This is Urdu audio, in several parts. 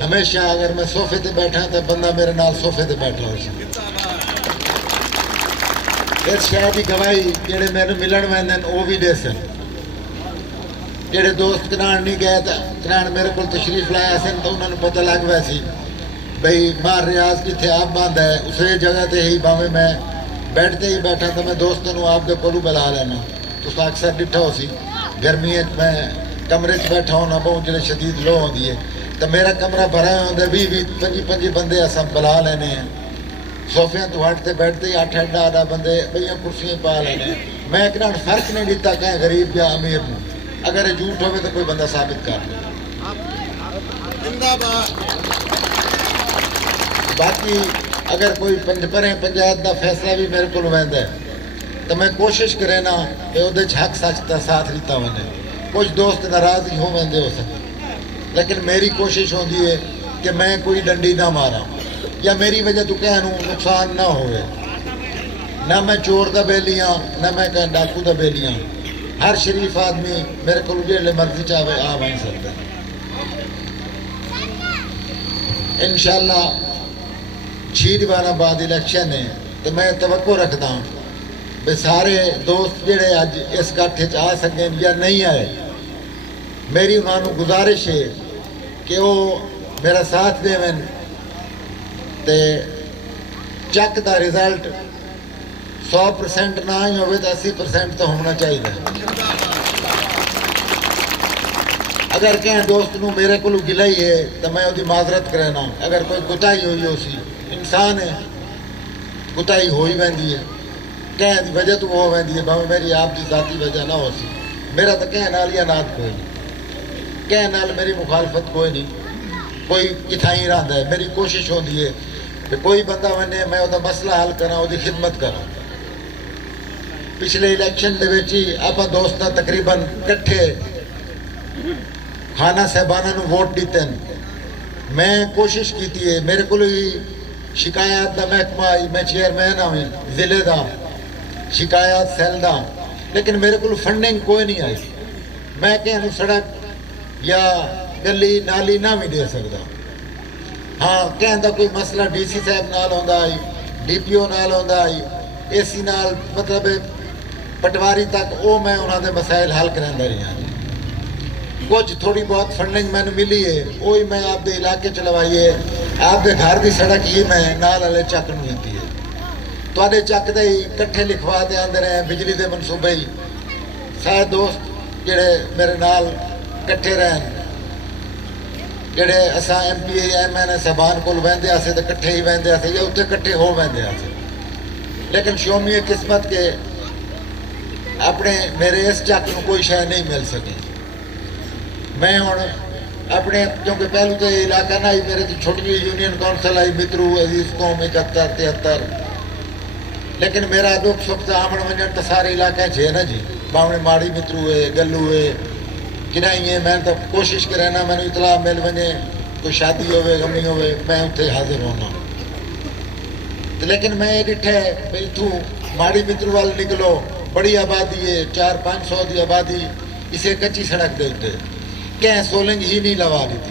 ہمیشہ اگر میں صوفے تے بیٹھا تو بندہ میرے نال صوفے تے بیٹھا ہو سی اس شاید کی گواہی جڑے میرے ملن ویندے وہ بھی دے سن جڑے دوست کنان نہیں گئے تو کنان میرے کو تشریف لایا سن تو انہوں نے پتہ لگ گیا سی بھئی مار ریاض کتنے آپ باندھ ہے اسی جگہ تے ہی باویں میں بیٹھتے ہی بیٹھا تو میں دوستوں نے آپ دے کولو بلا لینا تو اکثر ڈٹھا ہو سی گرمی میں کمرے چ بیٹھا ہونا بہت جڑے شدید لو ہوندی ہے تو میرا کمرہ بھرا ہوتا 20-25 بندے اصل بلا لینے ہیں صوفیاں تو ہٹتے بیٹھتے ہی 8-8 بندے بھیا کرسیاں پا لینے میں ایک نال فرق نہیں دیتا کہ غریب یا امیر نو اگر یہ جھوٹ ہوئے تو کوئی بندہ ثابت کر لے باقی اگر کوئی پنچایت کا فیصلہ بھی میرے کو ویندا ہے تو میں کوشش کرے نا کہ وہ حق سچ کا ساتھ لیتا ونے کچھ دوست ناراض ہی ہو ویندے ہو سکتے لیکن میری کوشش ہوتی ہے کہ میں کوئی ڈنڈی نہ مارا یا میری وجہ تو کہنوں نقصان نہ ہوئے نہ میں چور دا بیلی ہاں نہ میں کہ ڈاکو دا بیلی ہاں ہر شریف آدمی میرے کو جیڑے مرضی چاہے آ وہیں سکتا ہے انشاءاللہ 6 دیوارہ بعد الیکشن ہے تو میں توقع رکھتا ہوں بے سارے دوست جڑے اج اس کٹھے چ آ سکیں یا نہیں آئے میری انہوں نے گزارش ہے کہ وہ میرا ساتھ دے تے چک دا رزلٹ 100% نہ ہی ہوئے تو 80% تو ہونا چاہیے اگر کہیں دوست نو میرے کو گلائی ہے تو میں وہ معذرت کرینا اگر کوئی کوتاہی ہوئی ہو سی انسان ہے کوتاہی ہوئی ویندی ہے کہیں دی وجہ تو وہ ویندی ہے بھاویں میری آپ کی ذاتی وجہ نہ ہو سی میرا تو کہیں نال یا نات کوئی نہیں کہیں نال میری مخالفت کوئی نہیں کوئی کتھائی رہندا ہے میری کوشش ہوتی ہے کہ کوئی بندہ ونے میں وہ مسئلہ حل کرا وہ خدمت کرا پچھلے الیکشن دے وچ ہی آپ دوست تقریباً کٹھے خانہ صاحبانہ نو ووٹ دیتے ہیں میں کوشش کیتی ہے میرے کو شکایات دا محکمہ آئی میں چیئرمین ہوئی ضلع دا شکایات سیل دا لیکن میرے کو فنڈنگ کوئی نہیں آئی میں کہیں سڑک یا گلی نالی نہ بھی دے سکتا ہاں کہیں دا کوئی مسئلہ ڈی سی صاحب نال ہوندا آئی ڈی پی او نال ہوندا آئی اے سی نال مطلب پٹواری تک وہ میں انہوں نے مسائل حل کراندا رہی ہوں کچھ تھوڑی بہت فنڈنگ میں نے ملی ہے وہی میں آپ دے علاقے چلوائی ہے آپ دے گھر دی سڑک ہی میں نال والے چک نو دیتی ہے تواڈے چک دے ہی کٹھے لکھوا دے آندے رہے بجلی دے منصوبے ہی سارے دوست جڑے میرے نال کٹھے رہن جڑے اساں ایم پی ایم این اے صاحبان کول ویندے آسے تے کٹھے ہی ویندے آسے یا اتنے کٹھے ہو ویندے آسے لیکن شومی قسمت کے اپنے میرے اس چک نو کوئی شے نہیں مل سکی میں ہوں اپنے کیونکہ پہلو تو علاقہ نہ آئی میرے چھوٹی یونین کونسل آئی مترو عزیز قوم 71-73 لیکن میرا دکھ سکھ آمن ونجن تو سارے علاقے ہے نا جی باونے ماڑی مترو ہے گلو ہے کنائی ہے میں تو کوشش کرے نا میں اطلاع مل وجے کوئی شادی ہوئے غمی ہوئے میں اتنے حاضر ہونا لیکن میں یہ ڈٹھا ہے بھائی اتوں ماڑی مترو وال نکلو بڑی آبادی ہے 400-500 دی آبادی اسے کچی سڑک دے اتنے کہیں سولنگ ہی نہیں لوا دیتی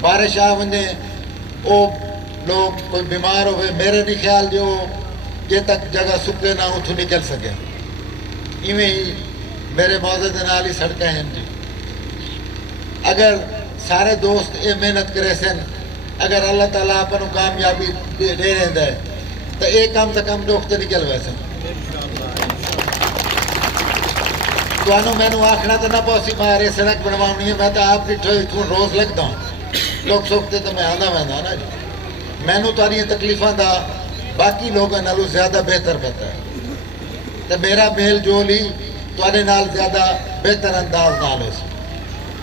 بارش آ وجے وہ لوگ کوئی بیمار ہوئے میرے نہیں خیال جو جے تک جگہ سکے نہ اتوں نکل سکے ایویں ہی میرے معزز نال ہی سڑکیں ہیں جی اگر سارے دوست یہ محنت کرے سن اگر اللہ تعالیٰ آپ کو کامیابی دے رہا ہے تو یہ کم سے کم دکھ تو نکل وے سن میں آخنا تو نہ پوسی مارے سڑک بنوانی ہے میں تو آپ ڈٹھو اتوں روز لگتا ہوں لوگ سوکھتے تو میں آنا وہدا نا جی مینو تاری تکلیفاں دا باقی لوگوں نالوں زیادہ بہتر پتا ہے تو میرا میل جول ہی تھوڑے نال زیادہ بہتر انداز نال ہو سی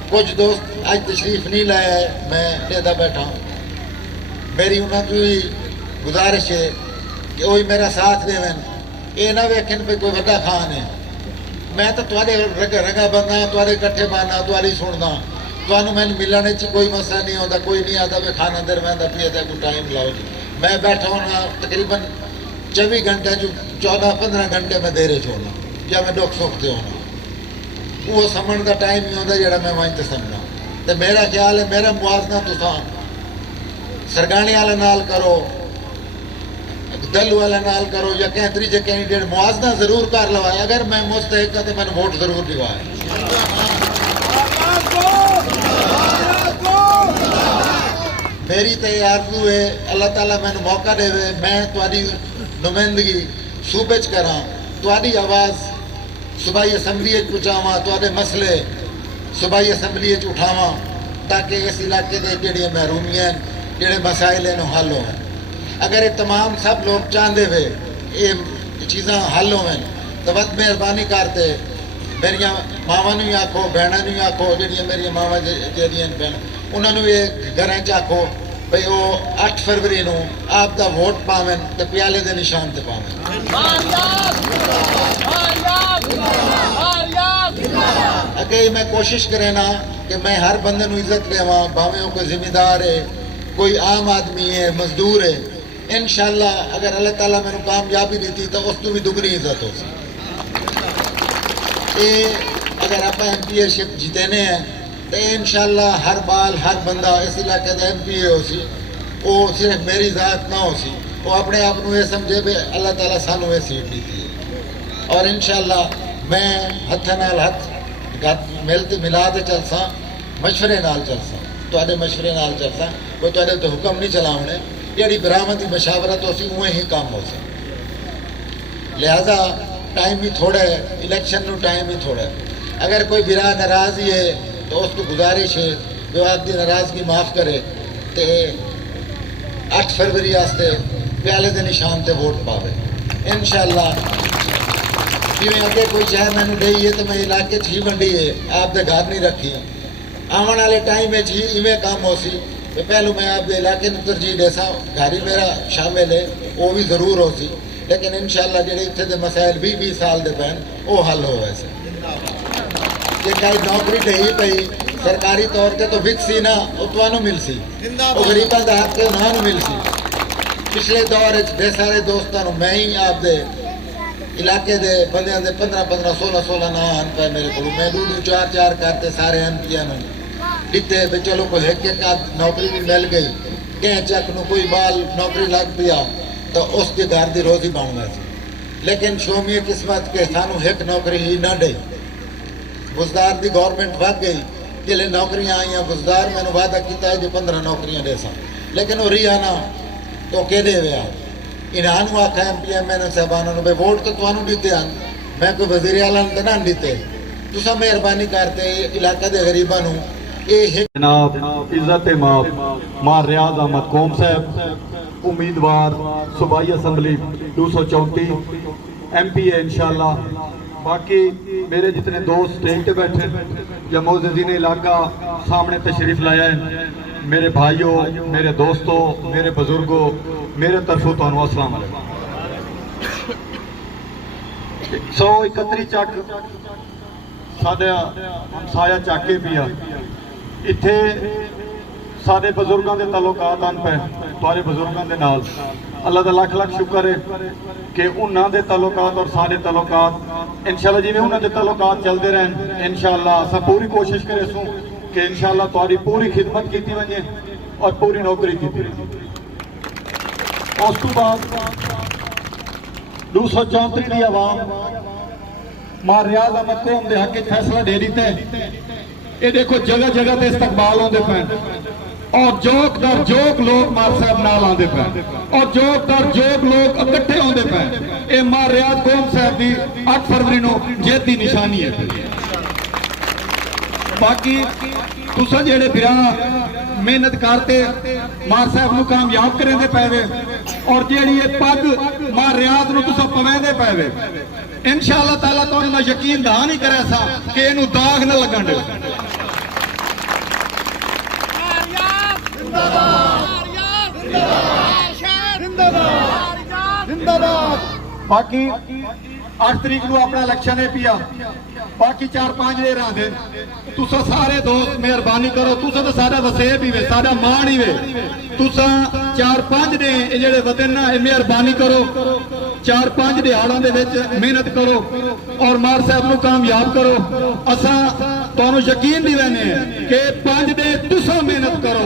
کچھ دوست اج تشریف نہیں لائے میں لیدا بیٹھا ہوں میری انہوں کو ہی گزارش ہے کہ وہی میرا ساتھ دے یہ نہ ویکھن پہ کوئی وڈا خان ہے میں تو رگا بننا تھوڑے کٹھے بانا تھوڑی سننا تمہیں میں ملنے چ کوئی مسئلہ نہیں ہوتا کوئی نہیں آتا بھی کھانا در میں پی کوئی ٹائم لاؤ جی میں بیٹھا ہونا تقریباً 24 گھنٹے 14-15 گھنٹے میں دیرے چھوڑنا یا میں دکھ سکتے ہونا وہ سمجھ کا ٹائم ہی ہوتا جڑا میں وہیں تے سمجھا تو تو میرا خیال ہے میرا موازنہ تو سرگانی والے نال کرو، دل والے نال کرو یا کہیں تریجے کینڈیڈیٹ موازنہ ضرور کر لوائے. اگر میں مستحق ہوں تو میں ووٹ ضرور دیوائے. میری تو یہ آرزو ہے اللہ تعالیٰ میں موقع دے میں تاری نمائندگی صوبے کرا، تاری آواز صوبائی اسمبلی پہنچاواں، تے مسئلے صوبائی اسمبلی اٹھاواں تاکہ اس علاقے کے جڑی محرومیاں جڑے مسائل ہیں حل ہو. اگر یہ تمام سب لوگ چاہتے ہوئے یہ چیزاں حل ہوئیں تو بہت مہربانی کرتے میری ماواں بھی آکھو، بہنوں بھی آکھو، جڑیاں میری ماواں جہاں بہن انہوں نے بھی گھر آکھو بھئی وہ 8 فروری نو آپ کا ووٹ پاویں تو پیالے دے نشان تے پاویں. اگے میں کوشش کرے نا کہ میں ہر بندے نو عزت لیواں، بھاویں کوئی ذمہ دار ہے، کوئی عام آدمی ہے، مزدور ہے. انشاءاللہ اگر اللہ تعالیٰ میں کامیابی دیتی تو اس تو بھی دگنی عزت ہو سی. اگر آپ ایم پی اے شپ جیتنے ہیں تو انشاءاللہ ہر بال ہر بندہ اس علاقے کا ایم پی اے ہو سی، وہ صرف میری ذات نہ ہو سی، وہ اپنے آپ کو یہ سمجھے بھی اللہ تعالیٰ سانو یہ سیٹ دیتی ہے. اور انشاءاللہ میں ہاتھ نال ہاتھ ملا کے چلساں، مشورے نال چلساں، تے مشورے نال چلساں. کوئی تے تو حکم نہیں چلاونے، جیڑی برآمدی مشاورت ہو سی اوہیں ہی کام ہو سی. لہذا ٹائم ہی تھوڑا ہے، الیکشن نو ٹائم ہی تھوڑا ہے. اگر کوئی برا ناراضی ہے تو اس کو گزارش ہے جو آپ کی ناراضگی معاف کرے تے 8 فروری واسطے پیالے دے نشان تے ووٹ پاوے. انشاءاللہ جویں اگے کوئی شہر میں ڈئی ہے تو میں علاقے ہی منڈی ہے، آپ دے گھر نہیں رکھی. آن والے ٹائم ہی ایویں کام ہو سی کہ پہلو میں آپ کے علاقے میں ترجیح دے سا، گھر ہی میرا شامل ہے وہ بھی ضرور ہو سی. لیکن انشاءاللہ جڑے اتنے دے مسائل 20 سال دے پہن وہ حل ہو ویسے. کہ کئی نوکری ڈئی پئی سرکاری طور تے تو وک سی نا وہ تمہوں مل سی، وہ غریباں دا حق ہے انہوں مل سی. پچھلے دور بے سارے دوستوں میں ہی آپ دے علاقے دے بندیاں دے 15 16 نہ آن پائے میرے کو، میں 2 4 کرتے سارے ایم پی نے دیتے بھی چلو کوئی ایک نوکری بھی مل گئی، کہیں چک نو کوئی بال نوکری لگ پیا تو اس کے گھر دی روزی بن گئی. لیکن شومی قسمت کے سانو ایک نوکری ہی نہ دے. بزدار دی گورنمنٹ بھگ گئی، جلے نوکریاں آئیاں بزدار میں نے وعدہ کیتا ہے جو 15 نوکریاں دے سا، لیکن وہ رہی نا تو کہ دے ویا. انہوں آکھا ایم پی ایم این صاحبانوں نے ووٹ تو تمہوں دیتے ہیں، میں کوئی وزیر اعلیٰ نے نہ دیتے. تسا مہربانی کرتے علاقہ دے غریباں نو جناب عزت مار ریاض احمد قوم صاحب امیدوار صوبائی اسمبلی 234 ایم پی ہے انشاءاللہ. باقی میرے جتنے دوست اسٹیج پہ بیٹھے یا معززین علاقہ سامنے تشریف لایا ہے، میرے بھائیوں، میرے دوستوں، میرے بزرگوں، میرے طرفوں تو السلام علیکم. 131 چک ساڈا ہمسایا چاکے پیا اتھے سارے بزرگاں دے تعلقات آن پہ تارے بزرگاں دے نال. اللہ دا لاکھ لاکھ شکر ہے کہ انہاں دے تعلقات اور سارے تعلقات انشاءاللہ جی میں انہاں دے تعلقات چلتے رہن. انشاءاللہ اسا پوری کوشش کرے سوں کہ انشاءاللہ تاری پوری خدمت کیتی ونجے اور پوری نوکری کیتی رہے. اس تو بعد 234 دی عوام مار ریاض احمد قوم دے حق فیصلہ دے دیتے ہیں. یہ دیکھو جگہ جگہ تے استقبال ہوندے پین اور جوک در جوک لوگ مار صاحب نال آندے پین اور جوک در جوک لوگ اکٹھے ہوندے پین. اے مار ریاض قوم صاحب دی 8 فروری نو جیت دی نشانی ہے. باقی تساں جڑے برا محنت کرتے مار صاحب نو کامیاب کریں دے پے اور جیڑی یہ پگ مار ریاض نو تساں پویندے پے انشاءاللہ تعالیٰ تو انہوں نے یقین دہا نہیں کرے سا کہ انہوں داغ نہ لگن دے. باقی 8 تاریخ کو اپنا الیکشن ہے پیا، باقی 4-5 دے رہاں دے. تسا سارے دوست مہربانی کرو، تسا تو سارا وسیع بھی وے، سارا مان ہی وے. تسا 4-5 دے جڑے وطن مہربانی کرو 4-5 ਦਿਹਾੜਾਂ ਦੇ ਵਿੱਚ ਮਿਹਨਤ ਕਰੋ ਔਰ ਮਾਰ ਸਾਹਿਬ ਨੂੰ ਕਾਮਯਾਬ ਕਰੋ। ਅਸਾਂ ਤੁਹਾਨੂੰ ਯਕੀਨ ਦਿਵਾਨੇ ਕਿ 5 ਦੇ ਤੁਸੀਂ ਮਿਹਨਤ ਕਰੋ,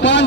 5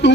2